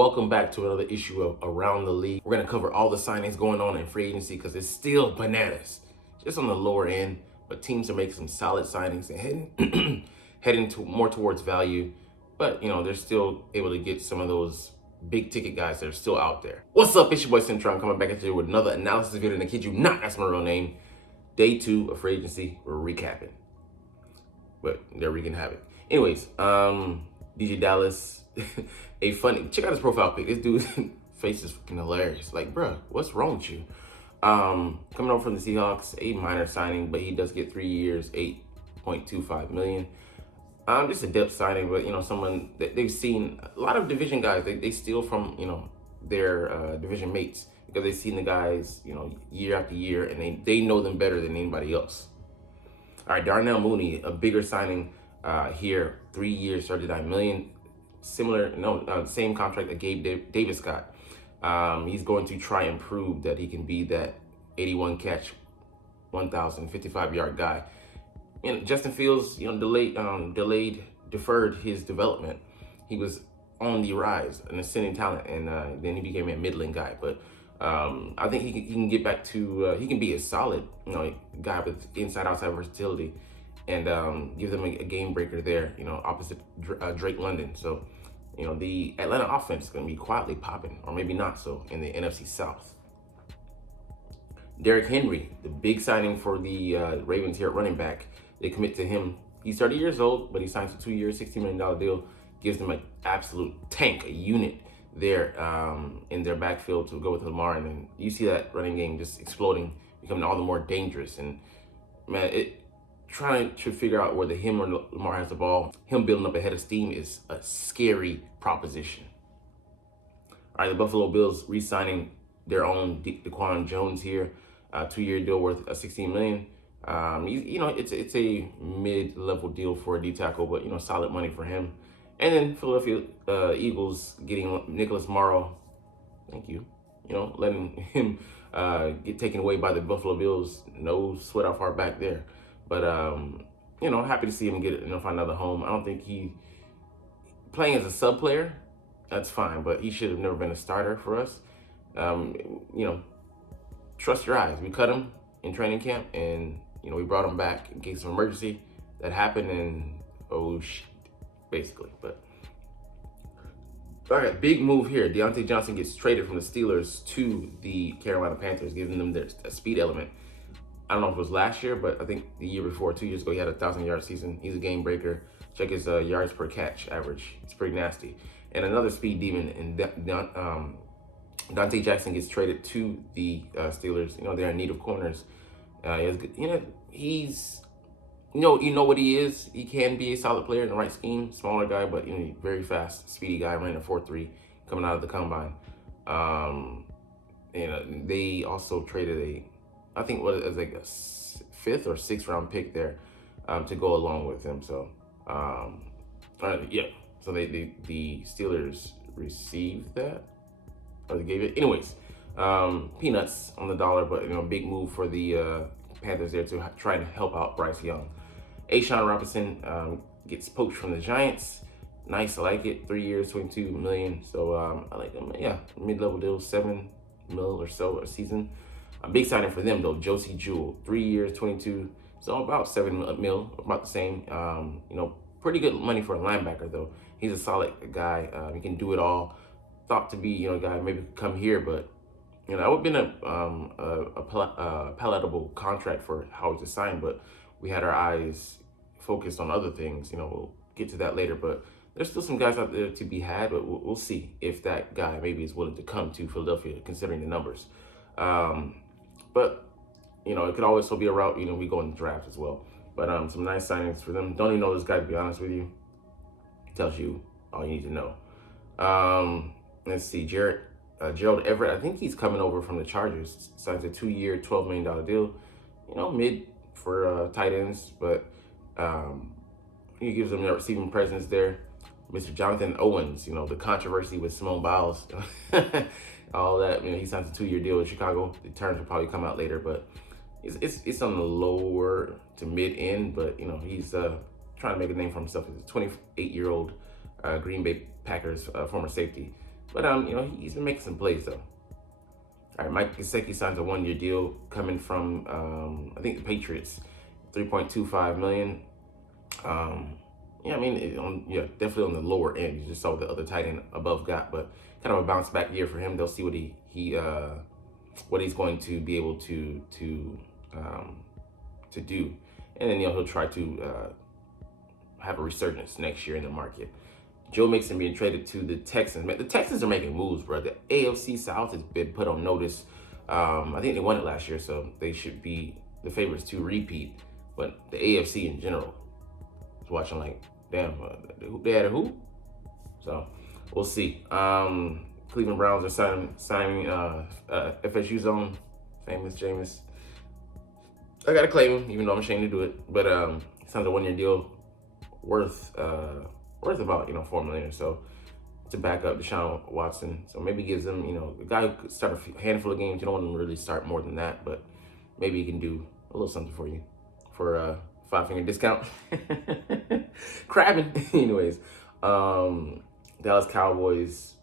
Welcome back to another issue of Around the League. We're going to cover all the signings going on in free agency because it's still bananas, just on the lower end. But teams are making some solid signings and heading more towards value. But they're still able to get some of those big ticket guys that are still out there. What's up? It's your boy Cintron coming back at you with another analysis video. And I kid you not, that's my real name. Day 2 of free agency. We're recapping, but there we can have it. Anyways, DJ Dallas, a funny, check out his profile pic. This dude's face is fucking hilarious. Like, bruh, what's wrong with you? Coming over from the Seahawks, a minor signing, but he does get 3 years, $8.25 million. Just a depth signing, but someone that they've seen a lot of division guys. They steal from their division mates because they've seen the guys year after year, and they know them better than anybody else. All right, Darnell Mooney, a bigger signing here, 3 years, $39 million. Same contract that Gabe Davis got. He's going to try and prove that he can be that 81 catch, 1,055 yard guy. Justin Fields, deferred his development. He was on the rise, an ascending talent, and then he became a middling guy. But I think he can get back to he can be a solid guy with inside-outside versatility, and give them a game breaker there. Opposite Drake London. So the Atlanta offense is going to be quietly popping, or maybe not so, in the NFC South. Derrick Henry, the big signing for the Ravens here at running back. They commit to him. He's 30 years old, but he signs a 2 year, $16 million deal. Gives them an absolute tank, a unit there in their backfield to go with Lamar. And then you see that running game just exploding, becoming all the more dangerous. And man, trying to figure out whether him or Lamar has the ball, him building up a head of steam is a scary proposition. All right, the Buffalo Bills re-signing their own Daquan Jones here, 2 year deal worth $16 million. It's a mid-level deal for a D tackle, but solid money for him. And then Philadelphia Eagles getting Nicholas Morrow. Thank you. Letting him get taken away by the Buffalo Bills. No sweat off our back there. But happy to see him get find another home. I don't think he playing as a sub player. That's fine, but he should have never been a starter for us. Trust your eyes. We cut him in training camp, and we brought him back in case of emergency. That happened, and oh shit, basically. But all right, big move here. Deontay Johnson gets traded from the Steelers to the Carolina Panthers, giving them their speed element. I don't know if it was last year, but I think the year before, 2 years ago, he had a 1,000-yard season. He's a game breaker. Check his yards per catch average. It's pretty nasty. And another speed demon, and Dante Jackson gets traded to the Steelers. They're in need of corners. He's what he is. He can be a solid player in the right scheme. Smaller guy, but very fast, speedy guy. Ran a 4.3 coming out of the combine. They also traded I think what is like a 5th or 6th round pick there to go along with him. So So the Steelers received that, or they gave it. Anyways, peanuts on the dollar, but big move for the Panthers there to try and help out Bryce Young. A'Shawn Robinson gets poached from the Giants. Nice, I like it. 3 years, $22 million. So I like them. Yeah, mid-level deal, $7 million or so a season. A big signing for them though, Josie Jewell, 3 years, 22. So about $7 million, about the same. Pretty good money for a linebacker though. He's a solid guy. He can do it all. Thought to be a guy maybe could come here, but that would have been a palatable contract for Howard to sign. But we had our eyes focused on other things. We'll get to that later. But there's still some guys out there to be had, but we'll see if that guy maybe is willing to come to Philadelphia, considering the numbers. But it could always still be a route. We go in the draft as well. But some nice signings for them. Don't even know this guy, to be honest with you. Tells you all you need to know. Let's see, Gerald Everett. I think he's coming over from the Chargers. Signs a 2 year, $12 million deal. Mid for tight ends, but he gives them a receiving presence there. Mr. Jonathan Owens, the controversy with Simone Biles, all that. He signs a 2 year deal with Chicago. The terms will probably come out later, but it's on the lower to mid end. But he's trying to make a name for himself. He's a 28-year-old Green Bay Packers former safety. But he's been making some plays though. All right, Mike Gesicki signs a 1-year deal coming from I think the Patriots, 3.25 million. Yeah, I mean, definitely on the lower end. You just saw what the other tight end above got, but kind of a bounce back year for him. They'll see what he's going to be able to do, and then he'll try to have a resurgence next year in the market. Joe Mixon being traded to the Texans. Man, the Texans are making moves, bro. The AFC South has been put on notice. I think they won it last year, so they should be the favorites to repeat. But the AFC in general, I was watching like, damn, they had a who? So we'll see. Cleveland Browns are signing FSU's own famous Jameis. I gotta claim him, even though I'm ashamed to do it. But signs a 1-year deal worth about $4 million or so to back up Deshaun Watson. So maybe gives him a guy who could start a handful of games. You don't want him to really start more than that, but maybe he can do a little something for you for a 5-finger discount. Crabbing. Anyways, Dallas Cowboys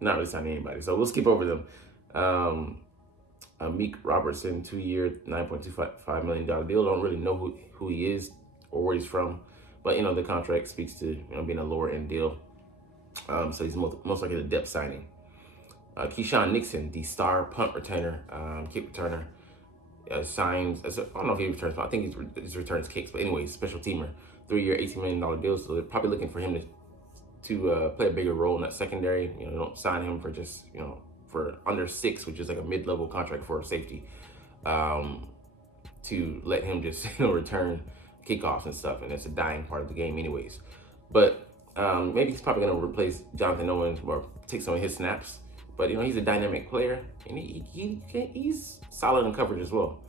not really signing anybody, so we'll skip over them. Meek Robertson, 2-year, $9.25 million deal. Don't really know who he is or where he's from, but the contract speaks to being a lower end deal. So he's most likely the depth signing. Keyshawn Nixon, the star punt returner, kick returner, signs. I don't know if he returns, but I think he returns kicks. But anyway, special teamer, 3-year, $18 million deal. So they're probably looking for him to play a bigger role in that secondary. Don't sign him for just for under 6, which is like a mid-level contract for a safety, to let him just return kickoffs and stuff, and it's a dying part of the game anyways. But maybe he's probably going to replace Jonathan Owens or take some of his snaps. But he's a dynamic player, and he's solid in coverage as well.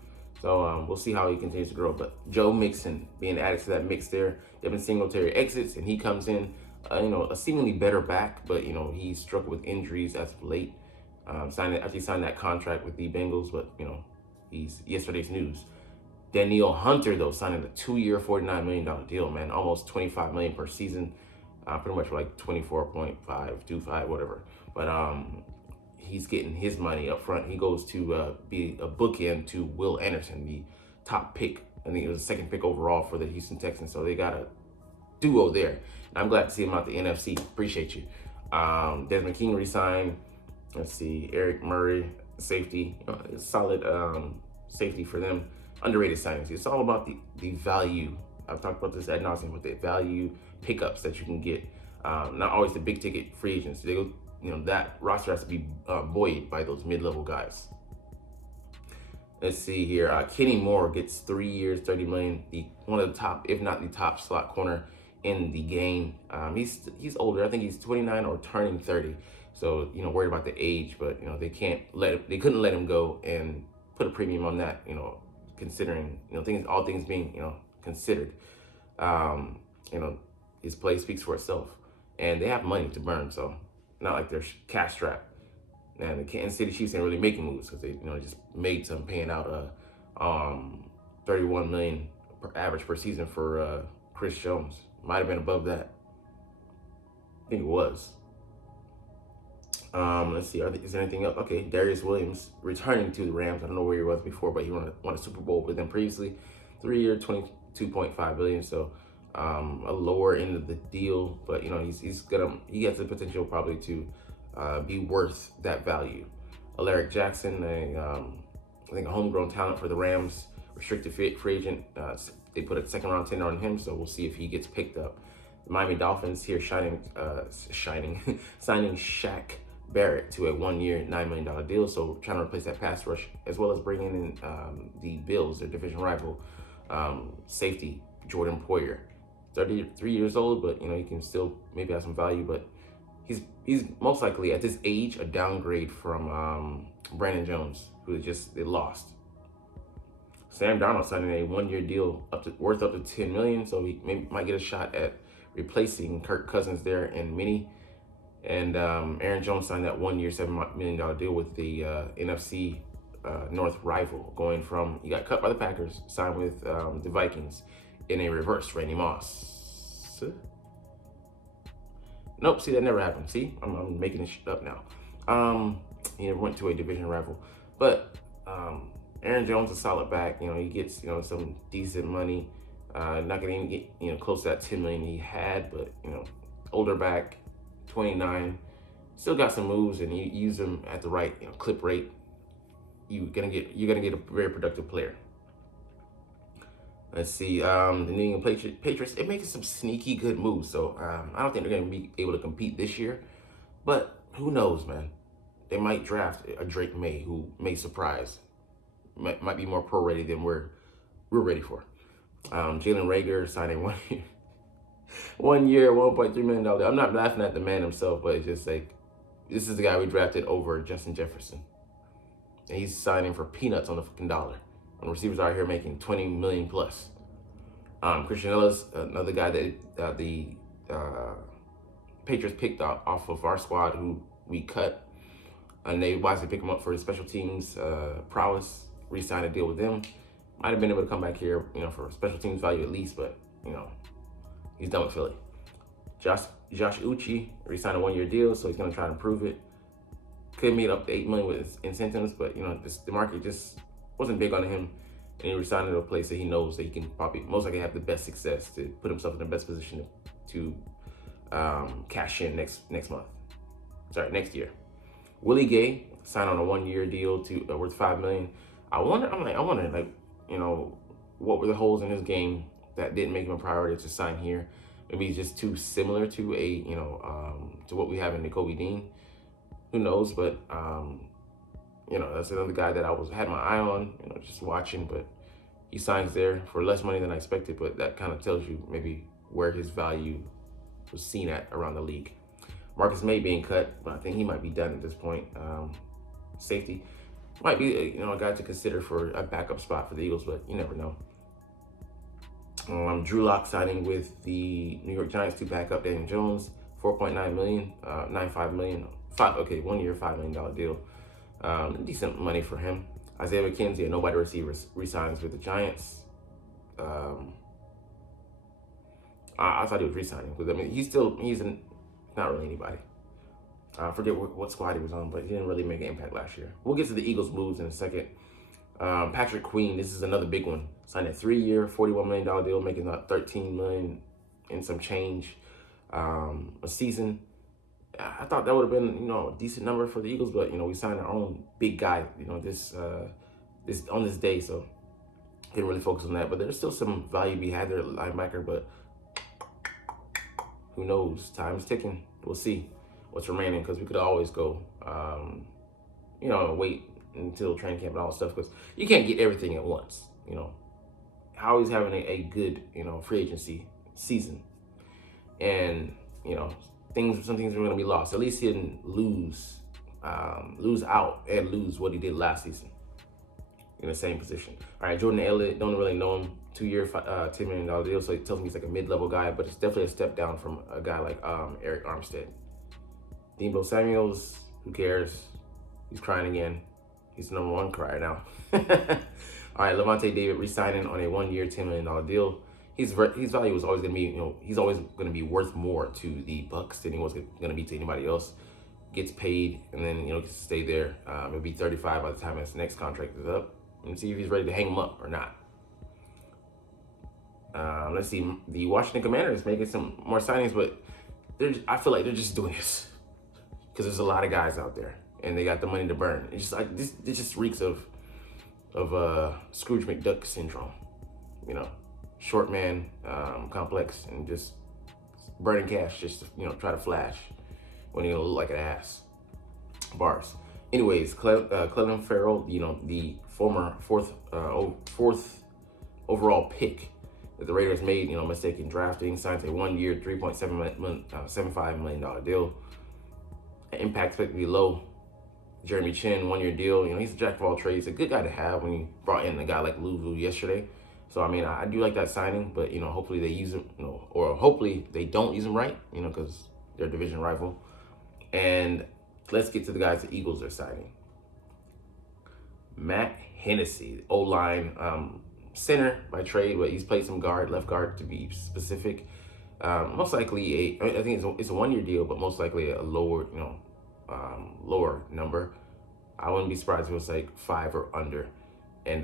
So we'll see how he continues to grow. But Joe Mixon being added to that mix there. Devin Singletary exits, and he comes in, a seemingly better back, but he's struggled with injuries as of late. After he signed that contract with the Bengals, but he's yesterday's news. Danielle Hunter though signing a 2-year, $49 million deal, man, almost $25 million per season, pretty much like 24.525 whatever. But he's getting his money up front. He goes to be a bookend to Will Anderson, the top pick. I think it was the 2nd pick overall for the Houston Texans. So they got a duo there. And I'm glad to see him out the NFC. Appreciate you. Desmond King re-signed. Let's see, Eric Murray, safety, solid safety for them. Underrated signings. It's all about the value. I've talked about this ad nauseum with the value pickups that you can get. Not always the big ticket free agents. They go, that roster has to be buoyed by those mid-level guys. Let's see here. Kenny Moore gets 3 years, $30 million. One of the top, if not the top slot corner in the game. He's older. I think he's 29 or turning 30. So, worried about the age, but, they couldn't let him go and put a premium on that, considering, all things being, considered. His play speaks for itself, and they have money to burn. So not like they're cash strapped. And the Kansas City Chiefs ain't really making moves because they, just made some, paying out $31 million per average per season for Chris Jones. Might have been above that. I think it was. Let's see. Is there anything else? Okay, Darius Williams returning to the Rams. I don't know where he was before, but he won a Super Bowl with them previously. 3-year, $22.5 billion. So a lower end of the deal, but he has the potential probably to be worth that value. Alaric Jackson, I think a homegrown talent for the Rams, restricted free agent. They put a 2nd-round tender on him, so we'll see if he gets picked up. The Miami Dolphins here signing Shaq Barrett to a 1-year, $9 million deal. So trying to replace that pass rush, as well as bringing in the Bills, their division rival, safety Jordan Poyer. 33 years old, but he can still maybe have some value. But he's most likely at this age a downgrade from Brandon Jones, who they lost. Sam Darnold signing a 1-year deal worth up to $10 million, so he might get a shot at replacing Kirk Cousins there and Minnie. And Aaron Jones signed that 1-year, $7 million deal with the NFC North rival, going from, he got cut by the Packers, signed with the Vikings in a reverse Randy Moss. Nope, see, that never happened. See, I'm making this shit up now. He went to a division rival. But Aaron Jones is a solid back. You know, he gets, you know, some decent money. Not gonna even get, you know, close to that 10 million he had, but, you know, older back, 29, still got some moves, and you use them at the right, you know, clip rate. You're gonna get a very productive player. Let's see, the New England Patriots, they're making some sneaky good moves. So I don't think they're going to be able to compete this year. But who knows, man? They might draft a Drake May who may surprise. Might be more pro ready than we're ready for. Jalen Reagor signing 1 year, $1.3 million. I'm not laughing at the man himself, but it's just like, this is the guy we drafted over Justin Jefferson. And he's signing for peanuts on the fucking dollar. And receivers out here making 20 million plus. Christian Ellis, another guy that the Patriots picked off of our squad, who we cut, and they wisely pick him up for his special teams prowess. Re-signed a deal with them. Might have been able to come back here, you know, for special teams value at least, but you know, he's done with Philly. Josh Uche re-signed a 1-year deal, so he's gonna try to improve it. Could meet up to $8 million with incentives, but you know, the market just wasn't big on him, and he resigned to a place that he knows that he can probably most likely have the best success to put himself in the best position to cash in next year. Willie Gay signed on a 1-year deal to worth $5 million. I wonder, like, you know, what were the holes in his game that didn't make him a priority to sign here? Maybe he's just too similar to to what we have in Nakobe Dean. Who knows? But you know, that's another guy that I had my eye on, you know, just watching. But he signs there for less money than I expected. But that kind of tells you maybe where his value was seen at around the league. Marcus May being cut, but I think he might be done at this point. Safety might be, you know, a guy to consider for a backup spot for the Eagles, but you never know. Drew Lock signing with the New York Giants to back up Daniel Jones, $4.9 million, $9.5 million. 1 year, $5 million deal. Decent money for him. Isaiah McKenzie, a nobody receiver, resigns with the Giants. I thought he was resigning because, I mean, he's not really anybody. I forget what squad he was on, but he didn't really make an impact last year. We'll get to the Eagles' moves in a second. Patrick Queen, this is another big one. Signed a 3-year, $41 million deal, making about $13 million and some change a season. I thought that would have been, you know, a decent number for the Eagles, but you know, we signed our own big guy, you know, this day, so didn't really focus on that. But there's still some value to be had there at linebacker, but who knows? Time's ticking. We'll see what's remaining, because we could always go, you know, wait until training camp and all that stuff, because you can't get everything at once. You know, always having a good, you know, free agency season, and you know, some things are going to be lost. At least he didn't lose out and lose what he did last season in the same position. All right, Jordan Elliott, don't really know him. 2-year, $10 million deal, so he tells me he's like a mid-level guy, but it's definitely a step down from a guy like Eric Armstead. Deebo Samuels, who cares? He's crying again. He's the number one crier now. All right, Levante David re-signing on a 1-year, $10 million deal. His value was always going to be, you know, he's always going to be worth more to the Bucks than he was going to be to anybody else. Gets paid, and then, you know, gets to stay there. It'll be 35 by the time his next contract is up. And see if he's ready to hang him up or not. Let's see, the Washington Commanders making some more signings, but I feel like they're just doing this because there's a lot of guys out there, and they got the money to burn. It's just like this. It just reeks of Scrooge McDuck syndrome, you know, short man complex, and just burning cash just to, you know, try to flash when you look like an ass. Bars. Anyways, Clelin Ferrell, you know, the former fourth overall pick that the Raiders made, you know, mistake in drafting, signs a 1-year, $3.75 million deal. Impact expected to be low. Jeremy Chin, 1-year deal. You know, he's a jack of all trades. A good guy to have when you brought in a guy like Louvu yesterday. So, I mean, I do like that signing, but, you know, hopefully they use him, you know, or hopefully they don't use him right, you know, because they're a division rival. And let's get to the guys the Eagles are signing. Matt Hennessy, O-line center by trade, but he's played some left guard to be specific. Most likely I think it's a 1 year deal, but most likely a lower, lower number. I wouldn't be surprised if it was like 5 or under. And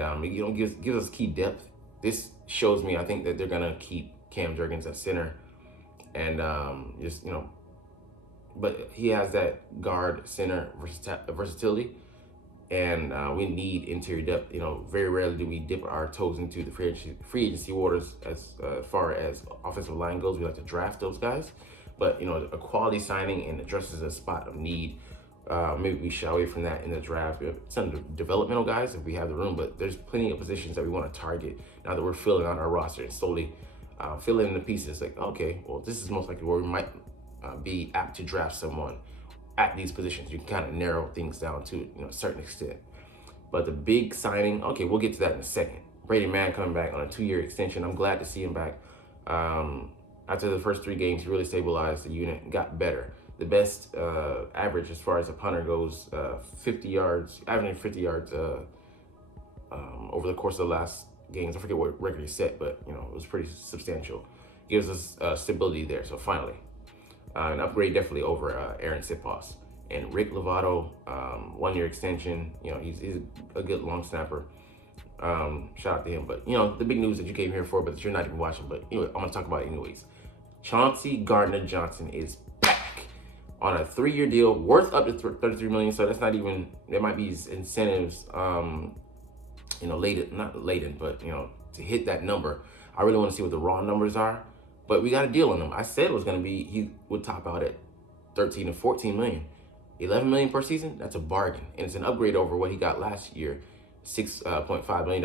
gives us key depth. This shows me I think that they're gonna keep Cam Jurgens at center, and just but he has that guard center versatility, and we need interior depth. Very rarely do we dip our toes into the free agency waters as far as offensive line goes. We like to draft those guys, but a quality signing and addresses a spot of need. Maybe we shy away from that in the draft. We have some developmental guys if we have the room, but there's plenty of positions that we want to target now that we're filling out our roster and slowly filling in the pieces. Like, okay, well, this is most likely where we might be apt to draft someone at these positions. You can kind of narrow things down to a certain extent. But the big signing, okay, we'll get to that in a second. Brady Mann coming back on a 2-year extension. I'm glad to see him back. After the first 3 games, he really stabilized the unit and got better. The best average as far as a punter goes, 50 yards, averaging 50 yards over the course of the last games. I forget what record he set, but it was pretty substantial. Gives us stability there. So finally, an upgrade definitely over Aaron Sipos. And Rick Lovato, 1-year extension. He's a good long snapper. Shout out to him. But the big news that you came here for, but that you're not even watching. But anyway, I'm gonna talk about it anyways. Chauncey Gardner-Johnson is back on a 3-year deal worth up to $33 million. So that's not even, there might be incentives, not laden, but to hit that number. I really want to see what the raw numbers are, but we got a deal on him. I said it was going to be, he would top out at 13 to 14 million. 11 million per season, that's a bargain. And it's an upgrade over what he got last year, $6.5 million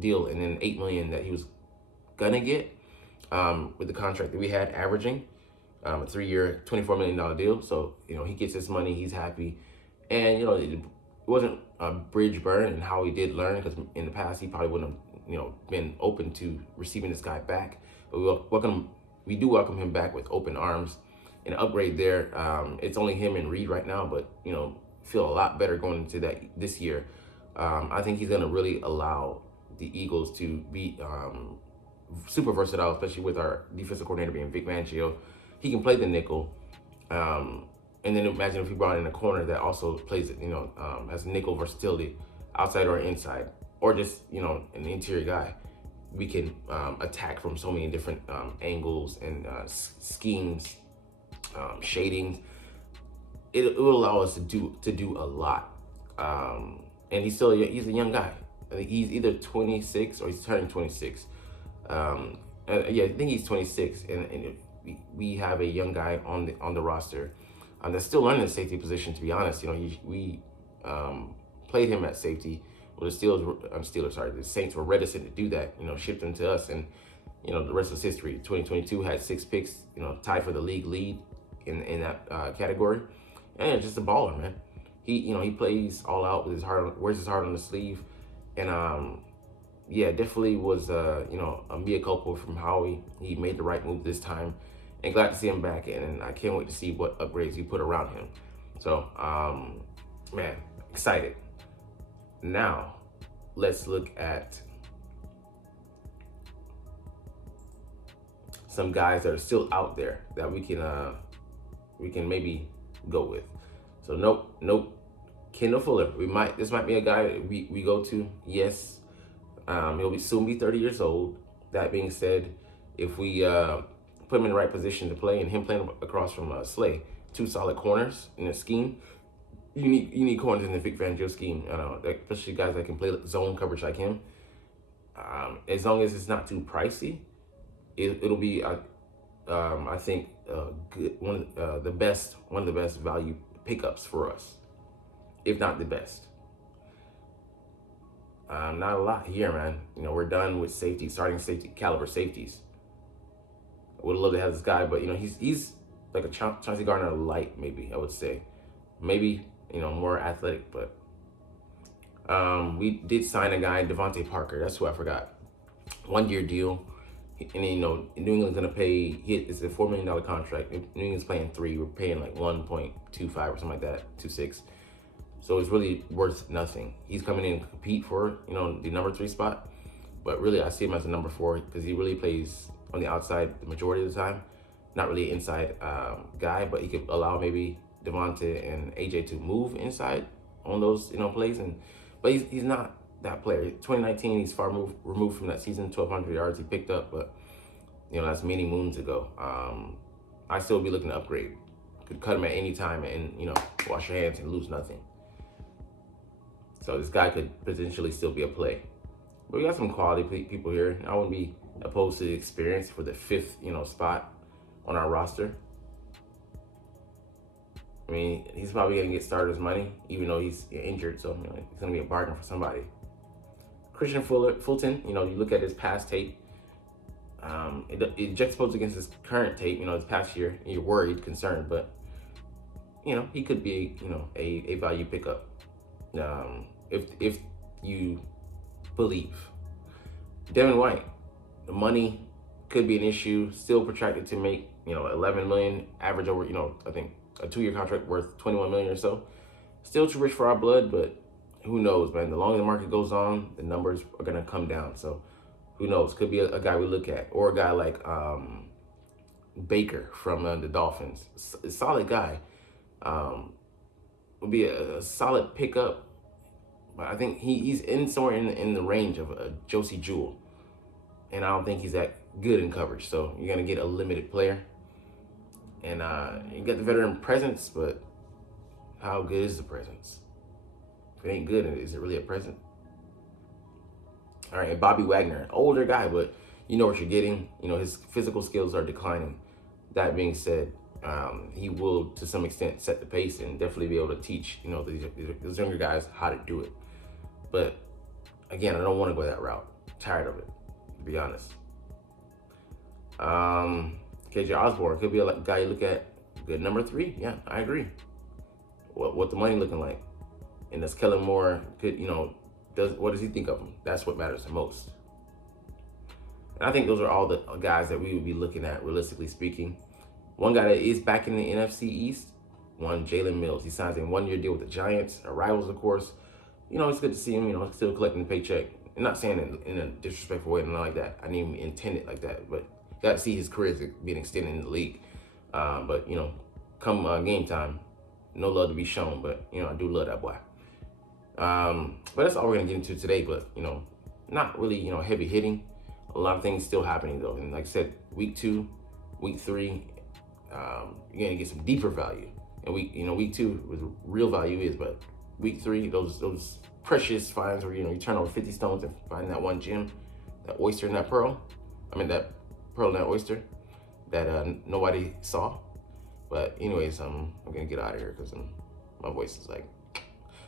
deal, and then $8 million that he was gonna get with the contract that we had averaging a 3-year, $24 million deal. So, he gets his money, he's happy. And, it wasn't a bridge burn in how he did learn, because in the past he probably wouldn't have, been open to receiving this guy back. But we do welcome him back with open arms. An upgrade there. It's only him and Reed right now, but feel a lot better going into that this year. I think he's gonna really allow the Eagles to be super versatile, especially with our defensive coordinator being Vic Fangio. He can play the nickel, and then imagine if we brought in a corner that also plays it, has nickel versatility, outside or inside, or just an interior guy. We can attack from so many different angles and schemes. Shadings. It will allow us to do a lot. And he's a young guy. I think he's either 26 or he's turning 26. I think he's 26, and we have a young guy on the roster that's still learning the safety position. To be honest, we played him at safety. Well, the Saints were reticent to do that. Shipped him to us, and the rest is history. 2022 had 6 picks. Tied for the league lead in that category, and just a baller, man. He plays all out with his heart, wears his heart on the sleeve, and definitely was a mea culpa from Howie. He made the right move this time, and glad to see him back in, and I can't wait to see what upgrades he put around him. So, man, excited. Now, let's look at some guys that are still out there that we can maybe go with. So nope. Kendall Fuller. This might be a guy we go to. Yes. He'll soon be 30 years old. That being said, if we put him in the right position to play, and him playing across from Slay, 2 solid corners in a scheme. You need corners in the Vic Fangio scheme, especially guys that can play zone coverage like him. As long as it's not too pricey, it'll be I think good, one of the best value pickups for us, if not the best. Not a lot here, man. We're done with starting safety caliber safeties. I would love to have this guy, but he's like a Chauncey Gardner light, maybe I would say, maybe more athletic. But we did sign a guy, Devontae Parker. That's who I forgot. 1-year deal. And New England's gonna pay. It's a $4 million contract. New England's paying 3. We're paying like 1.25 or something like that, 2.6. So it's really worth nothing. He's coming in to compete for the number 3 spot, but really I see him as a number 4 because he really plays on the outside the majority of the time. not really an inside guy, but he could allow maybe Devontae and AJ to move inside on those plays. But he's not that player. 2019, he's far removed from that season. 1,200 yards he picked up, but that's many moons ago. I still be looking to upgrade. Could cut him at any time and wash your hands and lose nothing. So this guy could potentially still be a play. But we got some quality people here. I wouldn't be opposed to the experience for the 5th spot on our roster. I mean, he's probably gonna get starters money, even though he's injured. So it's gonna be a bargain for somebody. Christian Fulton, you look at his past tape. It juxtaposed against his current tape, this past year. You're worried, concerned, but he could be, a value pickup. If you believe. Devin White, the money could be an issue. Still protracted to make 11 million average over I think a 2-year contract worth 21 million or so. Still too rich for our blood, but who knows, man? The longer the market goes on, the numbers are gonna come down. So who knows? Could be a guy we look at, or a guy like Baker from the Dolphins. A solid guy. Would be a solid pickup. But I think he's in somewhere in the range of a Josie Jewell. And I don't think he's that good in coverage. So you're going to get a limited player. And you get the veteran presence, but how good is the presence? If it ain't good, is it really a present? All right, and Bobby Wagner, older guy, but you know what you're getting. His physical skills are declining. That being said, he will, to some extent, set the pace and definitely be able to teach, these younger guys how to do it. But again, I don't want to go that route. I'm tired of it, to be honest. KJ Osborne could be a guy you look at. Good number 3. Yeah, I agree. What the money looking like? And does Kellen Moore what does he think of him? That's what matters the most. And I think those are all the guys that we would be looking at, realistically speaking. One guy that is back in the NFC East, Jalen Mills. He signs a 1-year deal with the Giants, our rivals, of course. It's good to see him, still collecting the paycheck. I'm not saying it in a disrespectful way, nothing like that. I didn't even intend it like that, but got to see his career being extended in the league. But, come game time, no love to be shown, but, I do love that boy. But that's all we're going to get into today, but, not really, heavy hitting. A lot of things still happening, though. And like I said, week 2, week 3, you're going to get some deeper value. And week 2, where the real value is, but week 3, those precious finds where, you turn over 50 stones and find that one gem, that oyster and that pearl. I mean, that pearl and that oyster that nobody saw. But anyways, I'm going to get out of here because my voice is like...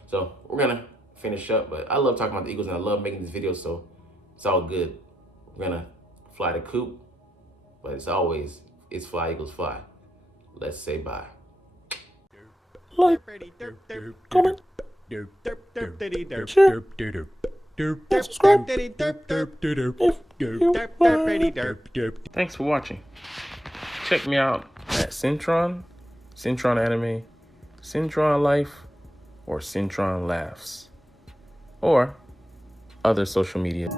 So we're going to finish up, but I love talking about the Eagles and I love making these videos, so it's all good. We're going to fly the coop, but it's fly, Eagles, fly. Let's say bye. Like, comment, share, and subscribe if you Thanks for watching. Check me out at Cintron Anime, Cintron Life, or Cintron Laughs, or other social media.